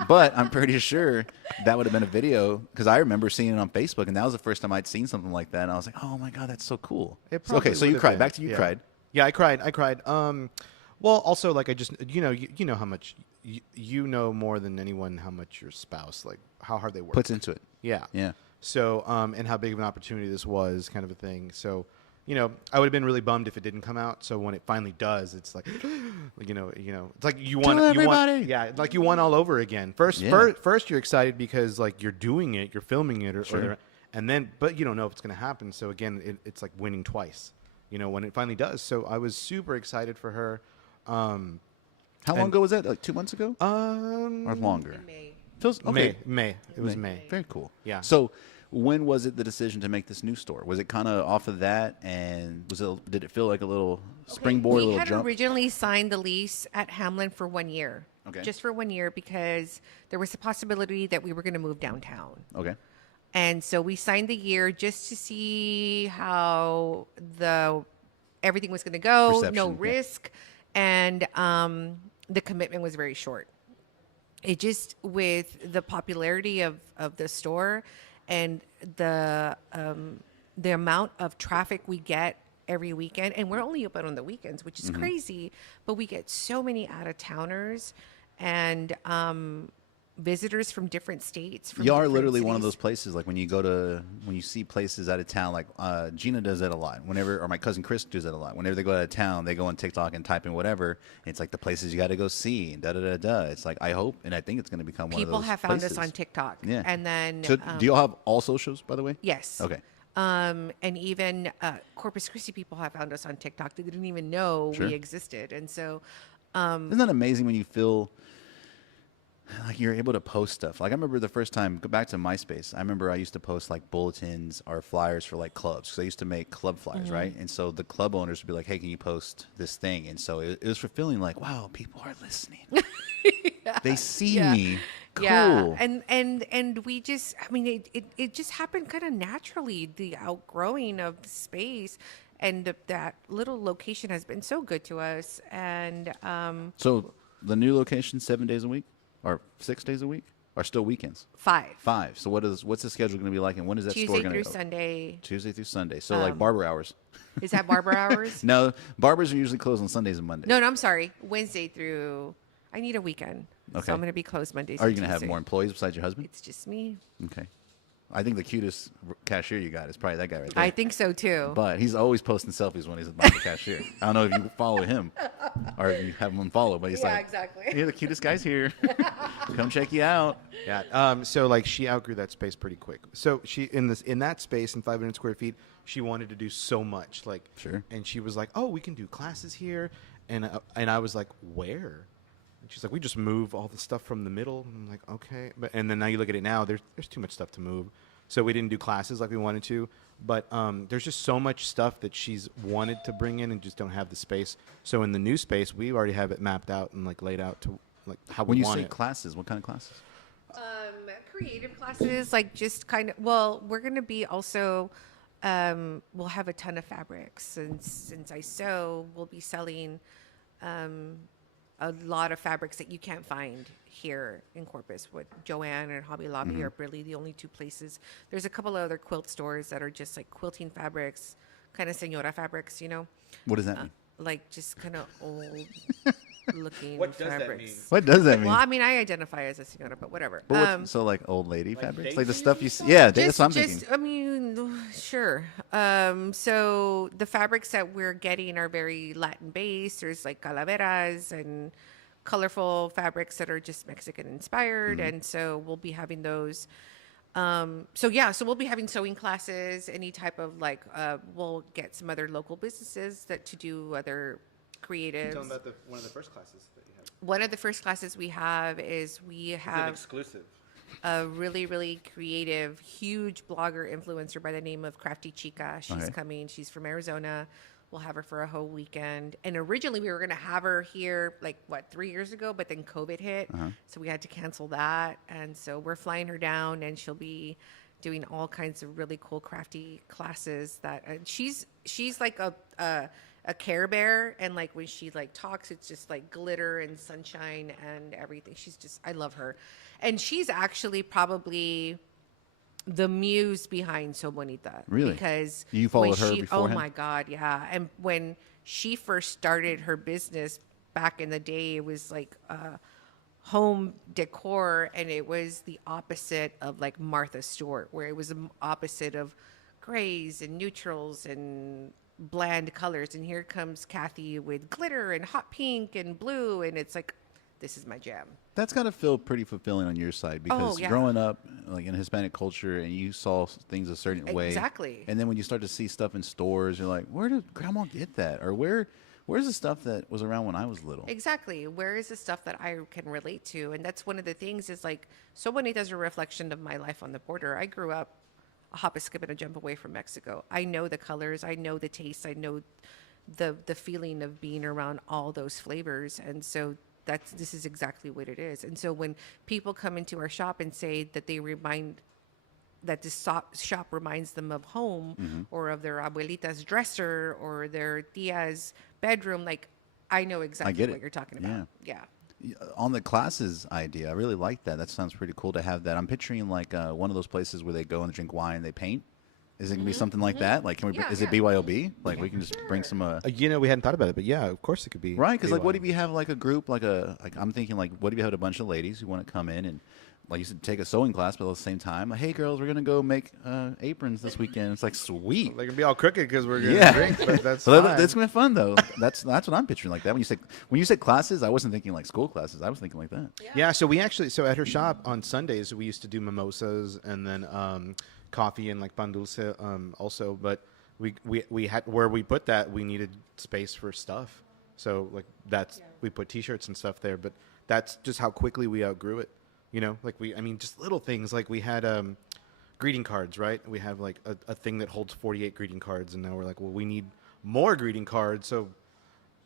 But I'm pretty sure that would have been a video because I remember seeing it on Facebook, and that was the first time I'd seen something like that. And I was like, oh my god, that's so cool. It So, okay, probably so you would have cried. been. Back to you Yeah. cried. Yeah, I cried. Well, also like I just you know how much you know more than anyone how much your spouse like how hard they work. Puts into it. Yeah. Yeah. So and how big of an opportunity this was, kind of a thing. So, I would have been really bummed if it didn't come out. So when it finally does, it's like, it's like you won. Tell You won, everybody. yeah, like you won all over again. First, Yeah. first you're excited because like you're doing it, you're filming it, Sure. and then but you don't know if it's going to happen. So again, it's like winning twice. When it finally does. So I was super excited for her. How long And- ago was that? Like 2 months ago or longer? In May. Feels okay. May. It was May. Very cool. Yeah. So, when was it the decision to make this new store? Was it kind of off of that, and did it feel like a little springboard, a We little had jump? originally signed the lease at Hamlin for 1 year. Okay. Just for 1 year because there was a possibility that we were going to move downtown. Okay. And so we signed the year just to see how everything was going to go, Reception, no yeah. risk, and the commitment was very short. It just with the popularity of the store and the amount of traffic we get every weekend, and we're only open on the weekends, which is Mm-hmm. crazy, but we get so many out of towners and visitors from different states. From Y'all are different literally one of those cities. places. Like when you see places out of town, like Gina does that a lot. Or my cousin Chris does that a lot. Whenever they go out of town, they go on TikTok and type in whatever. And it's like the places you got to go see. And da da da da. It's like I hope and I think it's going to become one of People those have found places. us on TikTok. Yeah. And then So do y'all have all socials, by the way? yes. Okay. And even Corpus Christi people have found us on TikTok. They didn't even know Sure. we existed. And so Isn't that amazing when you feel like you're able to post stuff? Like I remember the first time, go back to MySpace. I remember I used to post like bulletins or flyers for like clubs because I used to make club flyers, Mm-hmm. right? And so the club owners would be like, "Hey, can you post this thing?" And so it was fulfilling. Like, wow, people are listening. They see Yeah. me. Cool. yeah, and we just, I mean, it just happened kind of naturally. The outgrowing of the space and that little location has been so good to us. And So the new location, 7 days a week or 6 days a week, or still weekends? 5 5. So what's the schedule going to be like, and when is that store Tuesday going through to Sunday. Tuesday through Sunday. So like barber hours. Is that barber hours? No, barbers are usually closed on Sundays and Mondays. No, I'm sorry. Wednesday through. I need a weekend, Okay. so I'm going to be closed Mondays. Are you and going to have Tuesdays. more employees besides your husband? It's just me. Okay. I think the cutest cashier you got is probably that guy right there. I think so too. But he's always posting selfies when he's behind the cashier. I don't know if you follow him or if you have him unfollow, but he's Yeah, like, exactly. "You're the cutest guys here. Come check you out." Yeah. So like she outgrew that space pretty quick. So she in that space in 500 square feet, she wanted to do so much. Like Sure. And she was like, "Oh, we can do classes here," and I was like, "Where?" And she's like, we just move all the stuff from the middle. And I'm like, okay. And then now you look at it now, there's too much stuff to move. So we didn't do classes like we wanted to. But there's just so much stuff that she's wanted to bring in and just don't have the space. So in the new space, we already have it mapped out and like laid out to like how When we you want say it. classes, what kind of classes? Creative classes, like just kind of, well, we're going to be also, we'll have a ton of fabrics. Since I sew, we'll be selling a lot of fabrics that you can't find here in Corpus. What Joanne and Hobby Lobby are really the only two places. There's a couple of other quilt stores that are just like quilting fabrics, kind of senora fabrics, you know, What does that mean? like just kind of old looking What does that fabrics. mean? What does that mean? Well, I mean, I identify as a senora, but whatever. But so like old lady Like fabrics, daisies like the stuff you and see. stuff? Yeah, that's what I'm thinking. I mean, sure. So the fabrics that we're getting are very Latin based. There's like calaveras and colorful fabrics that are just Mexican inspired, and so we'll be having those. So we'll be having sewing classes, any type of like, we'll get some other local businesses that to do other creatives. Tell them about one of the first classes that you have. One of the first classes we have is we It's an have exclusive. a really, really creative, huge blogger influencer by the name of Crafty Chica. She's Okay. coming. She's from Arizona. We'll have her for a whole weekend. And originally we were going to have her here 3 years ago, but then COVID hit. So we had to cancel that. And so we're flying her down and she'll be doing all kinds of really cool crafty classes that she's like a Care Bear, and like when she like talks, it's just like glitter and sunshine and everything. She's just, I love her, and she's actually probably the muse behind So Bonita. Really? Because You followed when her oh beforehand? my God, yeah. And when she first started her business back in the day, it was like home decor, and it was the opposite of like Martha Stewart, where it was the opposite of grays and neutrals and bland colors. And here comes Kathy with glitter and hot pink and blue, and it's like, this is my jam. That's got to feel pretty fulfilling on your side because yeah. growing up like in Hispanic culture and you saw things a certain way. Exactly. And then when you start to see stuff in stores, you're like, where did grandma get that? Or where's the stuff that was around when I was little? Exactly. Where is the stuff that I can relate to? And that's one of the things is like, So Bonita is a reflection of my life on the border. I grew up a hop, a skip, and a jump away from Mexico. I know the colors. I know the taste. I know the feeling of being around all those flavors. And so this is exactly what it is. And so when people come into our shop and say that that this shop reminds them of home or of their abuelita's dresser or their tia's bedroom, like I know exactly get what it. you're talking about. Yeah. On the classes idea, I really like that. That sounds pretty cool to have that. I'm picturing like one of those places where they go and drink wine and they paint. Is it gonna be something like that? Like, can we? Yeah, Is it yeah. BYOB? Like, we can just bring some. We hadn't thought about it, but yeah, of course it could be. Right, because like, what BYOB. if you have like a group, like I'm thinking like, what if you had a bunch of ladies who want to come in and, like you said, take a sewing class, but at the same time, like, hey girls, we're gonna go make aprons this weekend. It's like sweet. They can be all crooked because we're gonna Yeah. drink, but that's So fine. that's gonna be fun though. That's what I'm picturing like that. When you said classes, I wasn't thinking like school classes. I was thinking like that. Yeah, so we actually, at her shop on Sundays, we used to do mimosas and then coffee and like pan dulce also. But we had, where we put that, we needed space for stuff. So like we put T-shirts and stuff there. But that's just how quickly we outgrew it. You know, like just little things. Like we had greeting cards, right? We have like a thing that holds 48 greeting cards, and now we're like, well, we need more greeting cards. So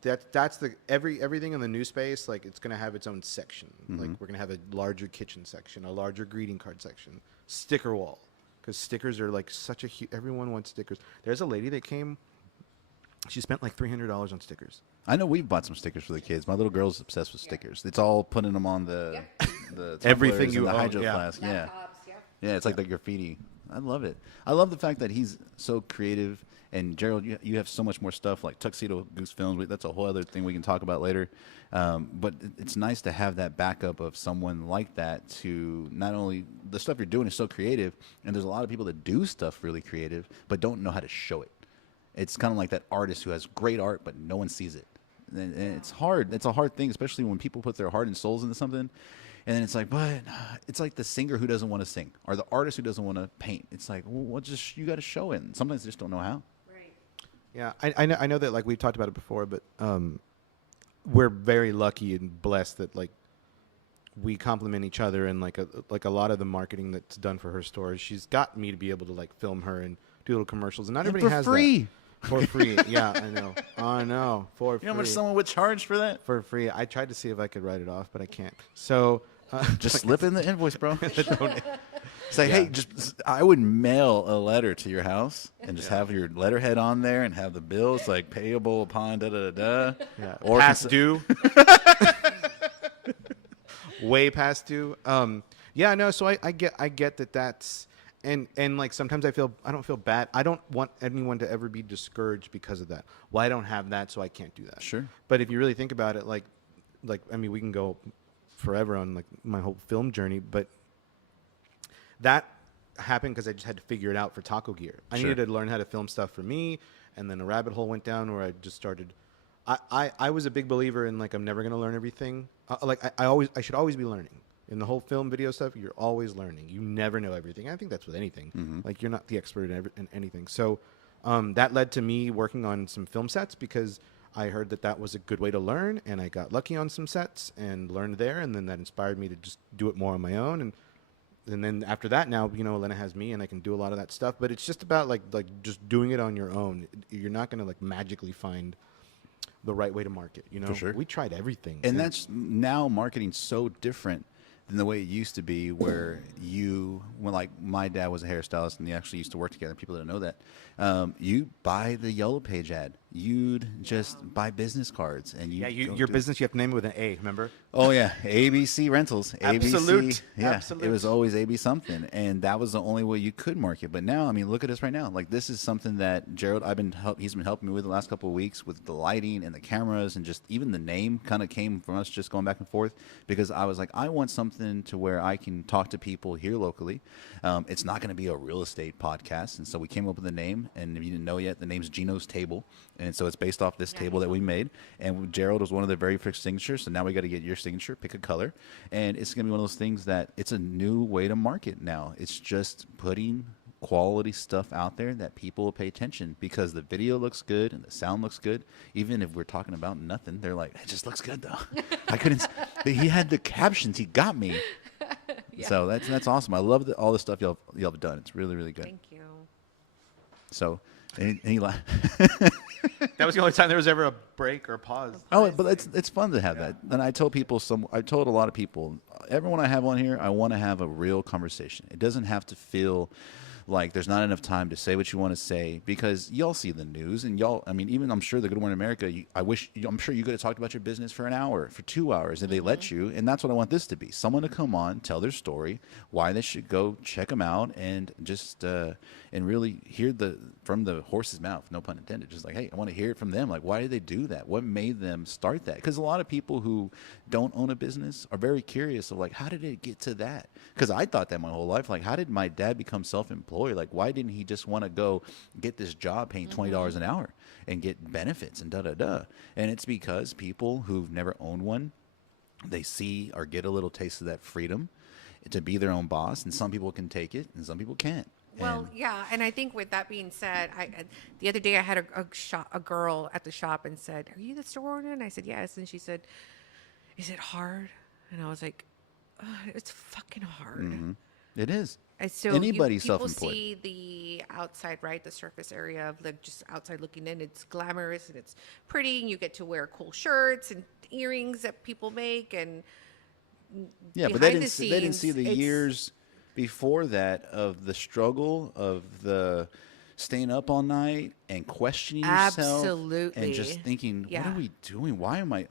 that's everything in the new space. Like it's gonna have its own section. Like we're gonna have a larger kitchen section, a larger greeting card section, sticker wall, because stickers are like such a huge. Everyone wants stickers. There's a lady that came. She spent like $300 on stickers. I know we've bought some stickers for the kids. My little girl's obsessed with stickers. It's all putting them on the Everything tumblers you and the own, hydro yeah. flask. Yeah. Laptops, Yeah, it's like the graffiti. I love it. I love the fact that he's so creative. And Gerald, you have so much more stuff like Tuxedo Goose Films. That's a whole other thing we can talk about later. But it's nice to have that backup of someone like that to not only the stuff you're doing is so creative, and there's a lot of people that do stuff really creative but don't know how to show it. It's kind of like that artist who has great art but no one sees it. And it's hard. It's a hard thing, especially when people put their heart and souls into something. And then it's like, but it's like the singer who doesn't want to sing or the artist who doesn't want to paint. It's like, well, you got to show it. And sometimes they just don't know how. Yeah, I know that like we've talked about it before, but we're very lucky and blessed that like we complement each other, and like a lot of the marketing that's done for her stores, she's got me to be able to like film her and do little commercials, and not everybody has free. that. For free. Yeah, I know. For free. You know how much someone would charge for that? For free. I tried to see if I could write it off, but I can't. So Just slip in the invoice, bro. Say, Yeah. hey, I would mail a letter to your house and just have your letterhead on there and have the bills like payable upon da da da da. yeah. Or Past due. Way past due. Yeah, no. So I get that that's and like sometimes I don't feel bad. I don't want anyone to ever be discouraged because of that. Well, I don't have that, so I can't do that. Sure. But if you really think about it, like I mean, we can go forever on like my whole film journey, but that happened because I just had to figure it out for Taco Gear. I Sure. needed to learn how to film stuff for me, and then a rabbit hole went down where I just started. I was a big believer in like I'm never gonna learn everything. I should always be learning. In the whole film video stuff, you're always learning. You never know everything. I think that's with anything. Mm-hmm. Like you're not the expert in anything. So that led to me working on some film sets because I heard that was a good way to learn, and I got lucky on some sets and learned there, and then that inspired me to just do it more on my own. And then after that, now Elena has me, and I can do a lot of that stuff. But it's just about like just doing it on your own. You're not gonna like magically find the right way to market. For sure. We tried everything, And that's now marketing's so different than the way it used to be, where when like my dad was a hairstylist and they actually used to work together. People didn't know that. You buy the Yellow Page ad. You'd just buy business cards, and your business, you have to name it with an A. Remember? Oh yeah, ABC Rentals. Absolute. ABC, yeah, Absolute. it was always AB something, and that was the only way you could market. But now, I mean, look at us right now. Like this is something that Gerald, he's been helping me with the last couple of weeks with the lighting and the cameras, and just even the name kind of came from us just going back and forth because I was like, I want something to where I can talk to people here locally. It's not going to be a real estate podcast, and so we came up with a name. And if you didn't know yet, the name's Gino's Table, and so it's based off this table that we made. And Gerald was one of the very first signatures, so now we got to get your signature, pick a color, and it's going to be one of those things that it's a new way to market now. It's just putting quality stuff out there that people will pay attention because the video looks good and the sound looks good. Even if we're talking about nothing, they're like, it just looks good though. I couldn't. He had the captions. He got me. Yeah. So that's awesome. I love all the stuff y'all have done. It's really, really good. Thank you. So, any That was the only time there was ever a break or a pause. oh, but it's fun to have that. And I told a lot of people, everyone I have on here, I want to have a real conversation. It doesn't have to feel like there's not enough time to say what you want to say because y'all see the news and I mean, even I'm sure the Good Morning America, I'm sure you could have talked about your business for an hour, for 2 hours if they let you. And that's what I want this to be. Someone to come on, tell their story, why they should go check them out and just, and really hear from the horse's mouth, no pun intended. Just like, hey, I want to hear it from them. Like, why did they do that? What made them start that? Because a lot of people who don't own a business are very curious of like, how did it get to that? Because I thought that my whole life. Like, how did my dad become self-employed? Like, why didn't he just want to go get this job paying $20 an hour and get benefits and da-da-da? And it's because people who've never owned one, they see or get a little taste of that freedom to be their own boss. And some people can take it and some people can't. Well, yeah, and I think with that being said, the other day I had a girl at the shop and said, "Are you the store owner?" And I said, "Yes." And she said, "Is it hard?" And I was like, "It's fucking hard." Mm-hmm. It is. And so Anybody's people self-employed. see the outside, right? The surface area of like just outside looking in. It's glamorous and it's pretty, and you get to wear cool shirts and earrings that people make. And Yeah, but they behind didn't see the it's- years before that of the struggle of the staying up all night and questioning yourself and just Absolutely. thinking, what Yeah. are we doing? Why am I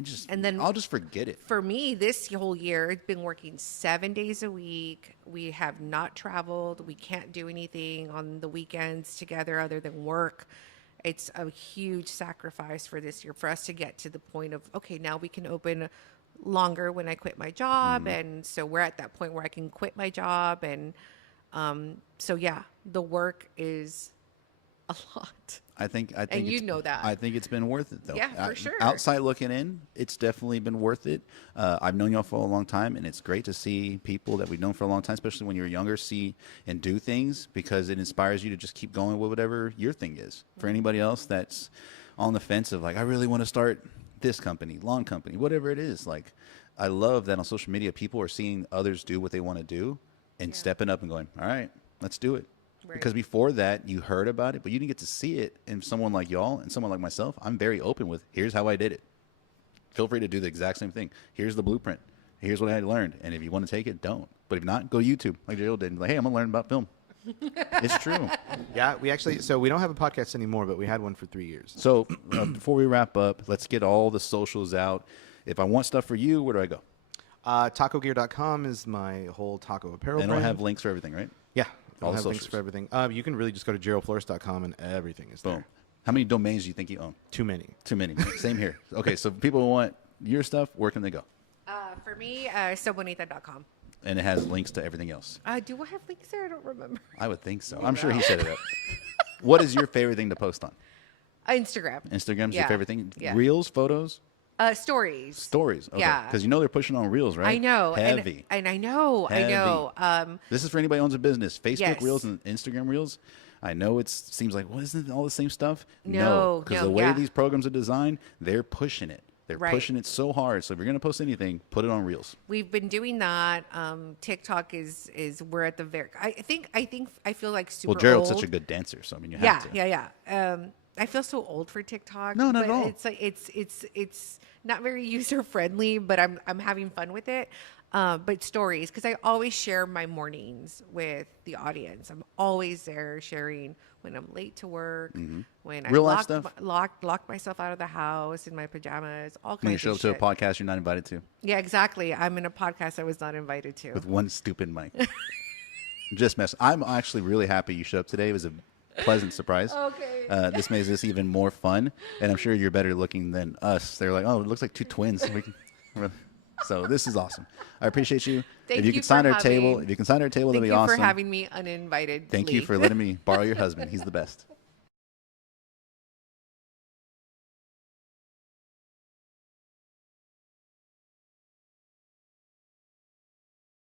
just, And then I'll just forget it. For me, this whole year, it's been working 7 days a week. We have not traveled. We can't do anything on the weekends together other than work. It's a huge sacrifice for this year for us to get to the point of, okay, now we can open longer when I quit my job. And so we're at that point where I can quit my job. And so, yeah, the work is a lot. I think And you know that. I think it's been worth it though. Yeah, for sure. Outside looking in, it's definitely been worth it. I've known y'all for a long time, and it's great to see people that we've known for a long time, especially when you're younger, see and do things because it inspires you to just keep going with whatever your thing is. For anybody else that's on the fence of like, I really want to start this company, lawn company, whatever it is. Like, I love that on social media, people are seeing others do what they want to do and stepping up and going, all right, let's do it. Right. Because before that, you heard about it, but you didn't get to see it. And someone like y'all and someone like myself, I'm very open with, here's how I did it. Feel free to do the exact same thing. Here's the blueprint. Here's what I learned. And if you want to take it, don't. But if not, go to YouTube like Gerald did. Like, hey, I'm going to learn about film. It's true. Yeah, we actually, so we don't have a podcast anymore, but we had one for 3 years. So before we wrap up, let's get all the socials out. If I want stuff for you, where do I go? TacoGear.com is my whole taco apparel And brand. I'll have links for everything, right? Yeah, all I'll the have links socials. for everything. You can really just go to GeraldFlores.com and everything is Boom. there. How many domains do you think you own? Too many. Too many. Same here. Okay, so people who want your stuff, where can they go? For me, sobonita.com. And it has links to everything else. Do I have links there? I don't remember. I would think so. I'm sure he set it up. What is your favorite thing to post on? Instagram. Instagram's your Yeah. favorite thing? Yeah. Reels, photos, Stories. stories. Okay. Yeah. Because you know they're pushing on Reels, right? I know. Heavy. And I know. I know. This is for anybody who owns a business. Facebook Yes. Reels and Instagram Reels. I know it seems like, well, isn't it all the same stuff? No, Because no, the way yeah. these programs are designed, they're pushing it. They're Right. pushing it so hard. So if you're going to post anything, put it on Reels. We've been doing that. TikTok is we're at the very. I feel like super Well, Gerald's old. such a good dancer, so I mean, you Yeah, have to. yeah. I feel so old for TikTok. No, not but at all. It's like it's not very user friendly, but I'm having fun with it. But stories, because I always share my mornings with the audience. I'm always there sharing when I'm late to work, when Real life I stuff? locked myself out of the house in my pajamas, all When you kinds show of up to a shit. podcast you're not invited to Yeah, exactly. I'm in a podcast I was not invited to. with one stupid mic. Just mess. I'm actually really happy you showed up today. It was a pleasant surprise. Okay. This makes this even more fun, and I'm sure you're better looking than us. They're like, oh, it looks like two twins. So this is awesome. I appreciate you. Thank if you you can sign for our table, having- if you can sign our table, Thank that'd you be awesome. for having me uninvited. Thank you for letting me borrow your husband. He's the best.